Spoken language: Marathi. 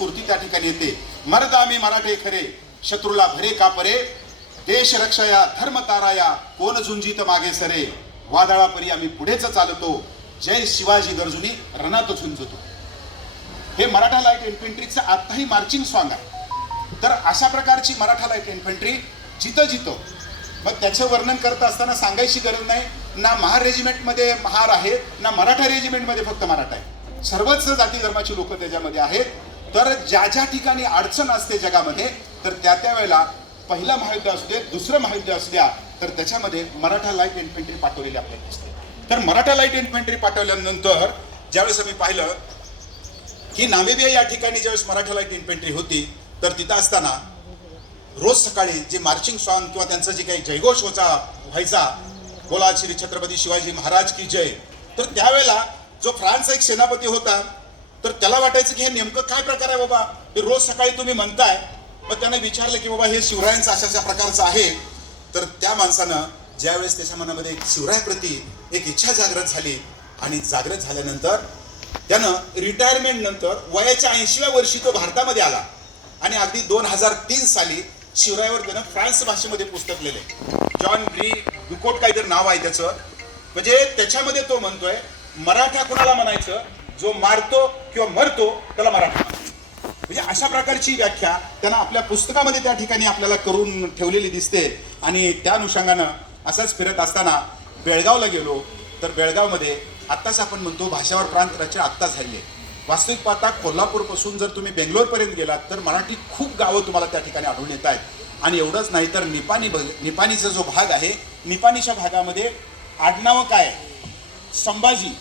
स्फूर्ती त्या ठिकाणी येते. मर्द आम्ही मराठे खरे शत्रूला भरे का परे? देश रक्षया धर्म ताराया कोण झुंजीत मागे सरे? वादळापरी आम्ही पुढेच चालतो. जय शिवाजी गरजुनी रणात झुंजतो. हे मराठा लाइट इन्फंट्रीचं आत्ताही मार्चिंग सॉंग आहे. तर अशा प्रकारची मराठा लाइट इन्फंट्री जिथं जिथं मग त्याचं वर्णन करत असताना सांगायची गरज नाही ना महार रेजिमेंटमध्ये महार आहे ना मराठा रेजिमेंटमध्ये फक्त मराठा आहे. सर्वच जाती धर्माची लोक त्याच्यामध्ये आहेत. तर ज्या ज्या ठिकाणी अडचण असते जगामध्ये तर त्या त्या वेळेला पहिलं महायुद्ध असू दे दुसरं महायुद्ध असू द्या तर त्याच्यामध्ये मराठा लाइट इन्फेंट्री पाठवलेली आपल्याला दिसते. तर मराठा लाइट इन्फेंट्री पाठवल्यानंतर ज्यावेळेस आम्ही पाहिलं की नामेबिया या ठिकाणी ज्यावेळेस मराठा लाइट इन्फेंट्री होती तर तिथं असताना रोज सकाळी जे मार्चिंग सॉन्ग किंवा त्यांचा जे काही जयघोष होता व्हायचा बोला श्री छत्रपती शिवाजी महाराज की जय तर त्यावेळेला जो फ्रान्सचा एक सेनापती होता तर त्याला वाटायचं की हे नेमकं काय प्रकार आहे बाबा? हे रोज सकाळी तुम्ही म्हणताय मग त्यानं विचारलं की बाबा हे शिवरायांचं अशा प्रकारचं आहे. तर त्या माणसानं ज्यावेळेस त्याच्या मनामध्ये शिवरायाप्रती एक इच्छा जागृत झाली आणि जागृत झाल्यानंतर त्यानं रिटायरमेंट नंतर वयाच्या ऐंशीव्या वर्षी तो भारतामध्ये आला. आणि अगदी दोन हजार तीन साली शिवरायावर त्यानं फ्रान्स भाषेमध्ये पुस्तक लिहिले. जॉन ग्री डुकोट काहीतरी नाव आहे त्याचं. म्हणजे त्याच्यामध्ये तो म्हणतोय मराठा कुणाला म्हणायचं? जो मारतो किंवा मरतो त्याला मराठा म्हणजे अशा प्रकारची व्याख्या त्यांना आपल्या पुस्तकामध्ये त्या ठिकाणी आपल्याला करून ठेवलेली दिसते. आणि त्या अनुषंगानं असंच फिरत असताना बेळगावला गेलो तर बेळगावमध्ये आत्ताच आपण म्हणतो भाषावर प्रांत रचना आत्ता झाली आहे. वास्तविक पाहता कोल्हापूरपासून जर तुम्ही बेंगलोरपर्यंत गेलात तर मराठी खूप गावं तुम्हाला त्या ठिकाणी आढळून येत आहेत. आणि एवढंच नाही तर निपाणी भग निपाणीचा जो भाग आहे निपाणीच्या भागामध्ये आडनावं काय संभाजी.